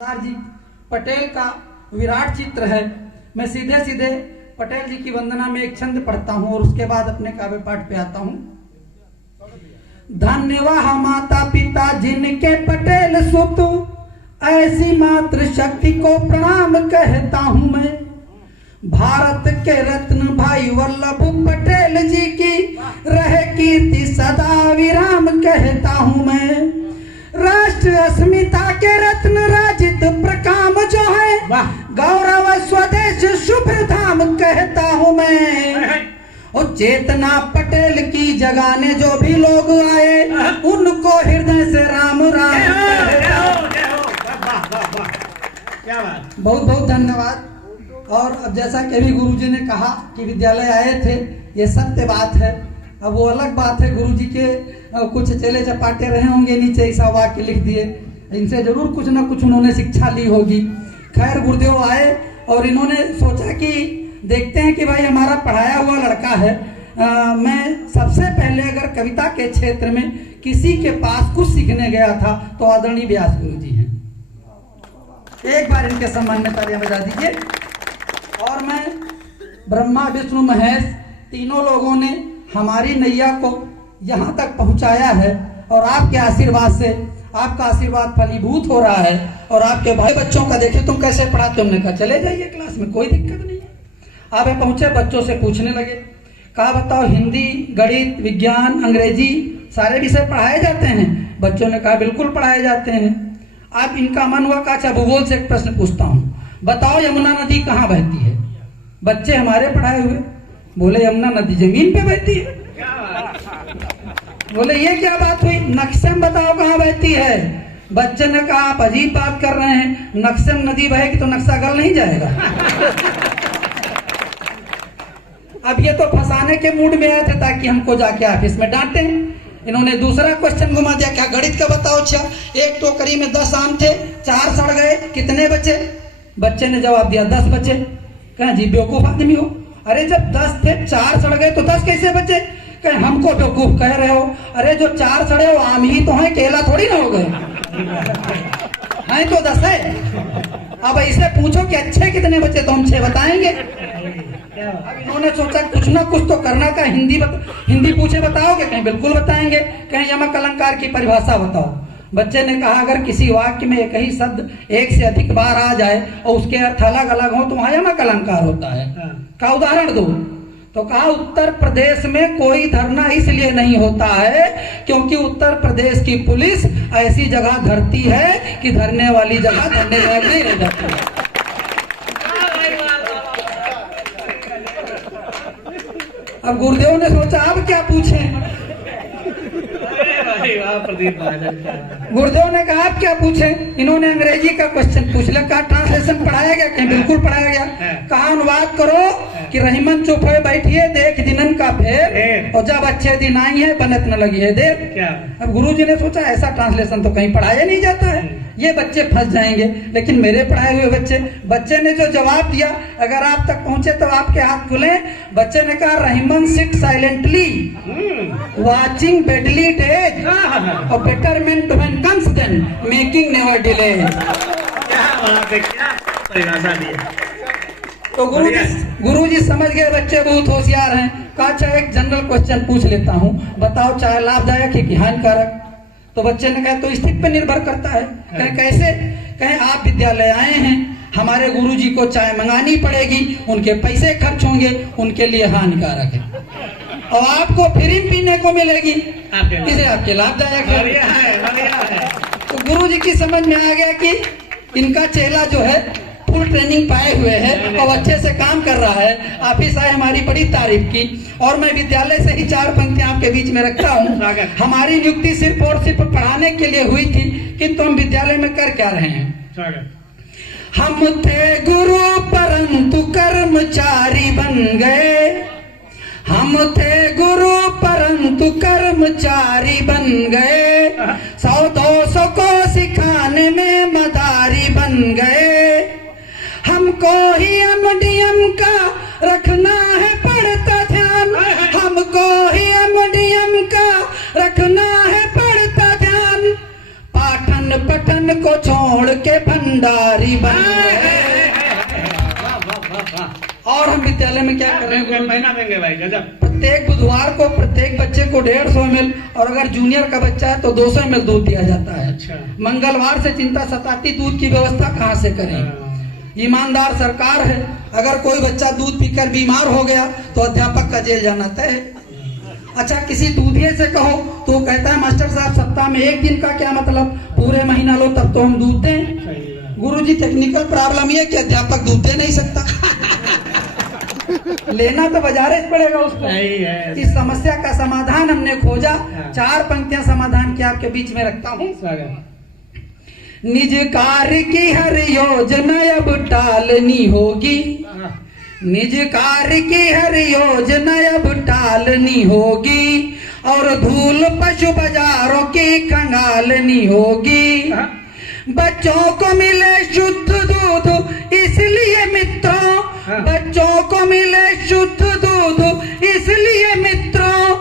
सरदार जी पटेल का विराट चित्र है। मैं सीधे सीधे पटेल जी की वंदना में एक छंद पढ़ता हूँ और उसके बाद अपने काव्य पाठ पे आता हूँ। धन्यवाद माता पिता जिनके पटेल सुत, ऐसी मातृ शक्ति को प्रणाम कहता हूँ मैं। भारत के रत्न भाई वल्लभ पटेल जी की रहे कीर्ति सदा विराम कहता हूँ मैं। राष्ट्र अस्मिता के रत्न राजित प्रकाम जो है, गौरव स्वदेश शुभ धाम कहता हूँ मैं। और चेतना पटेल की जगाने जो भी लोग आए, उनको हृदय से राम राम। बहुत बहुत धन्यवाद। और अब जैसा कि अभी गुरुजी ने कहा कि विद्यालय आए थे, ये सत्य बात है। अब वो अलग बात है, गुरुजी के कुछ चेले चपाटे रहे होंगे नीचे ऐसा वाक्य लिख दिए, इनसे जरूर कुछ ना कुछ उन्होंने शिक्षा ली होगी। खैर गुरुदेव आए और इन्होंने सोचा कि देखते हैं कि भाई हमारा पढ़ाया हुआ लड़का है। मैं सबसे पहले अगर कविता के क्षेत्र में किसी के पास कुछ सीखने गया था तो आदरणीय व्यास गुरुजी हैं। एक बार इनके सम्मान में तालियां बजा दीजिए। और मैं ब्रह्मा विष्णु महेश तीनों लोगों ने हमारी नैया को यहाँ तक पहुँचाया है और आपके आशीर्वाद से आपका आशीर्वाद फलीभूत हो रहा है। और आपके भाई बच्चों का देखे तुम कैसे पढ़ाते, हमने कहा चले जाइए क्लास में, कोई दिक्कत नहीं है। आप पहुंचे, बच्चों से पूछने लगे, कहा बताओ हिंदी गणित विज्ञान अंग्रेजी सारे विषय पढ़ाए जाते हैं? बच्चों ने कहा बिल्कुल पढ़ाए जाते हैं। आप इनका मन हुआ, कहा अच्छा भूगोल से एक प्रश्न पूछता हूँ, बताओ यमुना नदी कहाँ बहती है? बच्चे हमारे पढ़ाए हुए बोले यमुना नदी जमीन पे बहती है। बोले ये क्या बात हुई, नक्शे में बताओ कहाँ बहती है? बच्चे ने कहा आप अजीब बात कर रहे हैं, नक्शे में नदी बहेगी तो नक्शा गल नहीं जाएगा। अब ये तो फंसाने के मूड में आए थे ताकि हमको जाके ऑफिस में डांटे। इन्होंने दूसरा क्वेश्चन घुमा दिया, क्या गणित का बताओ? अच्छा, एक टोकरी में 10 आम थे, 4 सड़ गए, कितने बचे? बच्चे ने जवाब दिया 10 बचे। कहा जी बेवकूफ आदमी हो, अरे जब 10 थे 4 सड़ गए तो 10 कैसे बचे? कहे हमको बेवकूफ कह रहे हो, अरे जो 4 सड़े वो आम ही तो हैं, केला थोड़ी ना हो गए हैं, तो 10 है। अब इसे पूछो कि अच्छे कितने बचे तो हम 6 बताएंगे। अब इन्होंने सोचा कुछ ना कुछ तो करना का, हिंदी पूछे बताओगे? कहीं बिल्कुल बताएंगे। कहीं यमक अलंकार की परिभाषा बताओ। बच्चे ने कहा अगर किसी वाक्य में एक ही शब्द एक से अधिक बार आ जाए और उसके अर्थ अलग अलग हो तो वहां यमक अलंकार होता है। का उदाहरण दो? तो कहा उत्तर प्रदेश में कोई धरना इसलिए नहीं होता है क्योंकि उत्तर प्रदेश की पुलिस ऐसी जगह धरती है कि धरने वाली जगह धरने लायक नहीं रह जाती है। अब गुरुदेव ने सोचा अब क्या पूछें? गुरुदेव ने कहा आप क्या पूछें? इन्होंने अंग्रेजी का क्वेश्चन पूछ लिया। कहा ट्रांसलेशन पढ़ाया गया? कहीं बिल्कुल पढ़ाया गया। कहा अनुवाद करो कि रहीमन चुप है बैठिए देख दिनन का फेर, और जब अच्छे दिन आई है बनत न लगी है देर। अब गुरुजी ने सोचा ऐसा ट्रांसलेशन तो कहीं पढ़ाया नहीं जाता है, ये बच्चे फंस जाएंगे। लेकिन मेरे पढ़ाए हुए बच्चे ने जो जवाब दिया, अगर आप तक पहुंचे तो आपके हाथ खुले। बच्चे ने कहा Rahiman sit silently watching badly days और betterment when comes then making never delay. तो गुरुजी समझ गए बच्चे बहुत होशियार हैं। कहा अच्छा एक जनरल क्वेश्चन पूछ लेता हूँ, बताओ चाय लाभदायक है कि हानिकारक? तो बच्चे ने कहा तो स्थिति पर निर्भर करता है। कहे कैसे? कहे आप विद्यालय आए हैं, हमारे गुरुजी को चाय मंगानी पड़ेगी, उनके पैसे खर्च होंगे, उनके लिए हानिकारक है। और आपको फ्री पीने को मिलेगी, इसे आपके लाभदायक है। तो गुरुजी की समझ में आ गया कि इनका चेला जो है फुल ट्रेनिंग पाए हुए है और अच्छे से काम कर रहा है। ऑफिस आए, हमारी बड़ी तारीफ की और मैं विद्यालय से ही 4 पंक्तियां आपके बीच में रखता हूँ। हमारी नियुक्ति सिर्फ और सिर्फ पढ़ाने के लिए हुई थी, किंतु हम विद्यालय में कर क्या रहे हैं? हम थे गुरु परंतु कर्मचारी बन गए, हम थे गुरु परंतु कर्मचारी बन गए, 100-200 को सिखाने में मदारी बन गए। हमको ही एमडीएम का रखना है पड़ता ध्यान, हमको ही एमडीएम का रखना है पड़ता ध्यान। पाठन पठन धन को छोड़ के भंडारी बन गए। और हम विद्यालय में क्या कर रहे हैं, महीना देंगे भाई, गजब। प्रत्येक बुधवार को प्रत्येक बच्चे को 150 ml और अगर जूनियर का बच्चा है तो 200 ml दूध दिया जाता है। अच्छा। मंगलवार से चिंता सताती, दूध की व्यवस्था कहाँ से करें। ईमानदार सरकार है, अगर कोई बच्चा दूध पीकर बीमार हो गया तो अध्यापक का जेल जाना तय है। अच्छा, किसी दूधिये से कहो तो कहता है मास्टर साहब सप्ताह में एक दिन का क्या मतलब, पूरे महीना लो तब तो हम दूध दें। गुरुजी टेक्निकल प्रॉब्लम ये कि अध्यापक दूध दे नहीं सकता। लेना तो बाजारे से पड़ेगा उसको। इस समस्या का समाधान हमने खोजा। 4 पंक्तियां समाधान की आपके बीच में रखता हूँ। निज कार्य की हर योजना अब टालनी होगी, निज कार्य की हर योजना अब टालनी होगी, और धूल पशु बाजारों की खंगालनी होगी। बच्चों को मिले शुद्ध दूध इसलिए मित्रों, बच्चों को मिले शुद्ध दूध इसलिए मित्रों,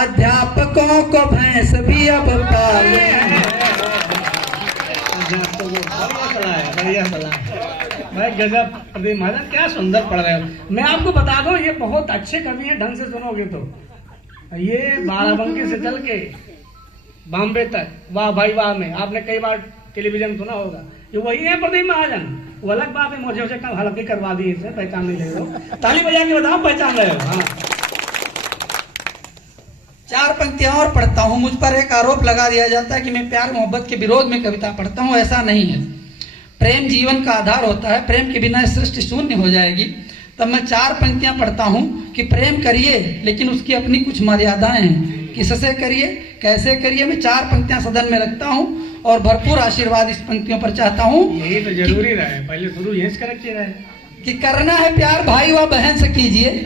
अध्यापकों को भैंस भी अब पाले। बढ़िया सलाह भाई, गजब। प्रदीप महाजन क्या सुंदर पढ़ रहे हो। मैं आपको बता दूं ये बहुत अच्छे कवि हैं, ढंग से सुनोगे तो। ये बाराबंकी से चल के बॉम्बे तक वाह भाई वाह में आपने कई बार टेलीविजन सुना होगा, ये वही है प्रदीप महाजन। वो अलग बात है, मुझे उसे कम हल्की करवा दी, इसे पहचान नहीं ले रहे हो। ताली बजा के बताओ पहचान रहे हो। हाँ। 4 पंक्तियां और पढ़ता हूँ। मुझ पर एक आरोप लगा दिया जाता है कि मैं प्यार मोहब्बत के विरोध में कविता पढ़ता हूँ, ऐसा नहीं है। प्रेम जीवन का आधार होता है, प्रेम के बिना सृष्टि शून्य हो जाएगी। तब मैं 4 पंक्तियां पढ़ता हूँ कि प्रेम करिए लेकिन उसकी अपनी कुछ मर्यादाएं हैं। किससे करिए, कैसे करिए, मैं 4 पंक्तियां सदन में रखता हूँ और भरपूर आशीर्वाद इस पंक्तियों पर चाहता हूँ। यही तो जरूरी रहे, पहले शुरू यही से रखिए रहे कि करना है प्यार भाई व बहन से कीजिए,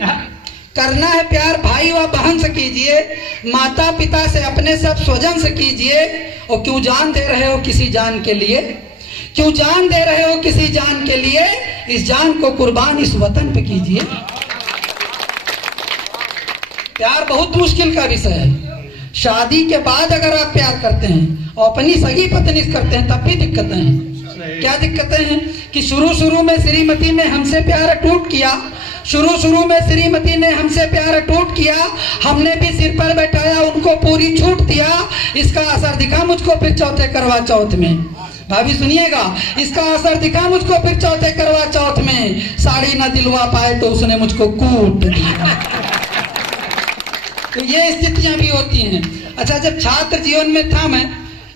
करना है प्यार भाई व बहन से कीजिए, माता पिता से अपने सब स्वजन से कीजिए। और क्यों जान दे रहे हो किसी जान के लिए, क्यों जान दे रहे हो किसी जान के लिए, इस जान को कुर्बान इस वतन पे कीजिए। प्यार बहुत मुश्किल का विषय है। शादी के बाद अगर आप प्यार करते हैं और अपनी सगी पत्नी से करते हैं तब भी दिक्कतें हैं। क्या दिक्कतें हैं कि शुरू में श्रीमती ने हमसे प्यार अटूट किया, शुरू में श्रीमती ने हमसे प्यार अटूट किया, हमने भी सिर पर बैठाया उनको पूरी छूट दिया। इसका असर दिखा मुझको फिर चौथे करवा चौथ में। भाभी सुनिएगा, इसका असर दिखा मुझको फिर चौथे करवा चौथ में, साड़ी न दिलवा पाए तो उसने मुझको कूट दिया। तो ये स्थितियां भी होती हैं। अच्छा, जब छात्र जीवन में था, मैं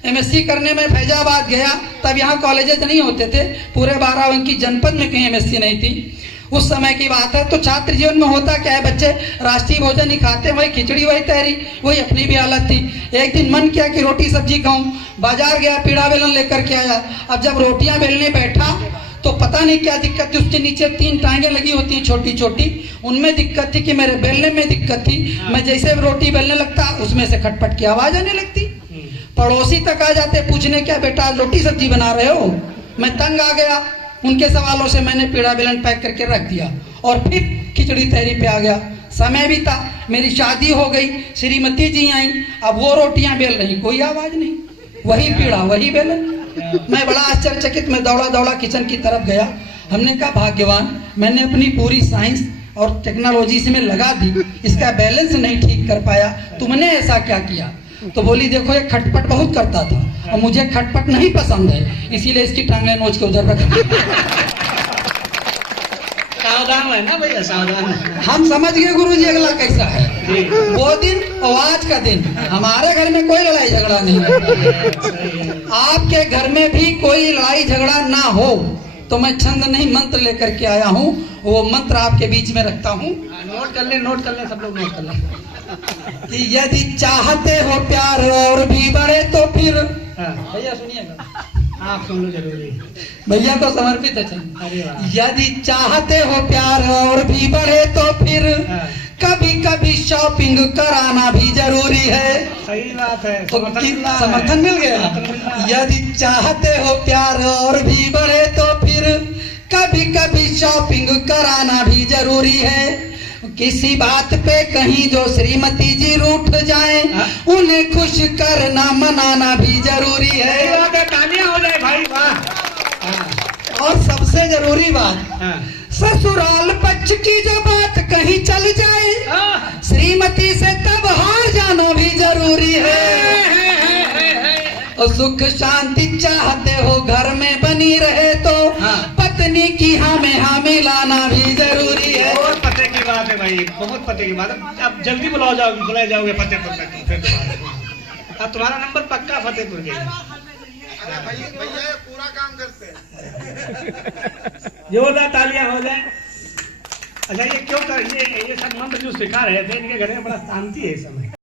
एमएससी करने में फैजाबाद गया, तब यहाँ कॉलेजेस नहीं होते थे, पूरे बाराबंकी जनपद में कहीं एमएससी नहीं थी। उस समय की बात है। तो छात्र जीवन में होता क्या है, बच्चे राष्ट्रीय भोजन ही खाते, वही खिचड़ी वही तहरी, वही अपनी भी हालत थी। एक दिन मन किया कि रोटी सब्जी खाऊं, बाजार गया, पीड़ा बेलन लेकर के आया। अब जब रोटियां बेलने बैठा तो पता नहीं क्या दिक्कत थी, उसके नीचे 3 टांगें लगी होती हैं छोटी छोटी, उनमें दिक्कत थी कि मेरे बेलने में दिक्कत थी। मैं जैसे रोटी बेलने लगता उसमें से खटपट की आवाज आने लगती। पड़ोसी तक आ जाते पूछने, क्या बेटा रोटी सब्जी बना रहे हो। मैं तंग आ गया उनके सवालों से, मैंने पीड़ा बेलन पैक करके रख दिया और फिर खिचड़ी तहरी पे आ गया। समय भी था, मेरी शादी हो गई, श्रीमती जी आई, अब वो रोटियां बेल रही, कोई आवाज नहीं, वही पीड़ा वही बेलन। मैं बड़ा आश्चर्यचकित, मैं दौड़ा दौड़ा किचन की तरफ गया। हमने कहा भाग्यवान, मैंने अपनी पूरी साइंस और टेक्नोलॉजी से मैं लगा दी, इसका बैलेंस नहीं ठीक कर पाया, तुमने ऐसा क्या किया। तो बोली देखो ये खटपट बहुत करता था और मुझे खटपट नहीं पसंद है, इसीलिए इसकी टांगें नोच के उधर रख। सावधान है ना भैया, सावधान। हम समझ गए गुरुजी अगला कैसा है। वो दिन और आज का दिन, हमारे घर में कोई लड़ाई झगड़ा नहीं है। आपके घर में भी कोई लड़ाई झगड़ा ना हो तो मैं छंद नहीं मंत्र लेकर के आया हूँ, वो मंत्र आपके बीच में रखता हूँ। नोट कर ले, नोट कर ले, सब लोग नोट कर ले। कि यदि चाहते हो प्यार और भी बढ़े तो फिर, भैया सुनिएगा, आप सुन लो जरूरी, भैया को समर्पित है। अरे वाह। यदि चाहते हो प्यार और भी बढ़े तो फिर कभी कभी शॉपिंग कराना भी जरूरी है। सही बात है, तो समर्थन मिल गया। यदि चाहते हो प्यार और भी बढ़े तो फिर कभी कभी शॉपिंग कराना भी जरूरी है, किसी बात पे कहीं जो श्रीमती जी रूठ जाए, उन्हें खुश करना मनाना भी जरूरी है। तालियां हो जाए भाई, वाह। और सबसे जरूरी बात, ससुराल पक्ष की जो बात कहीं चल जाए, श्रीमती से तब हार जाना भी जरूरी है। और सुख शांति चाहते हो घर में बनी रहे तो पत्नी की हाँ में हाँ मिलाना भी जरूरी है। बहुत पते की बात है भाई, बहुत पते की बात है। अब जल्दी बुलाए जाओगे फतेहपुर तक, फिर अब तुम्हारा नंबर पक्का फतेहपुर के। भैया पूरा काम करते हैं। जोरदार तालियां हो जाए। अच्छा, ये क्यों कर ये सब मंत्र जो सिखा रहे थे, इनके घर में बड़ा शांति है इस समय।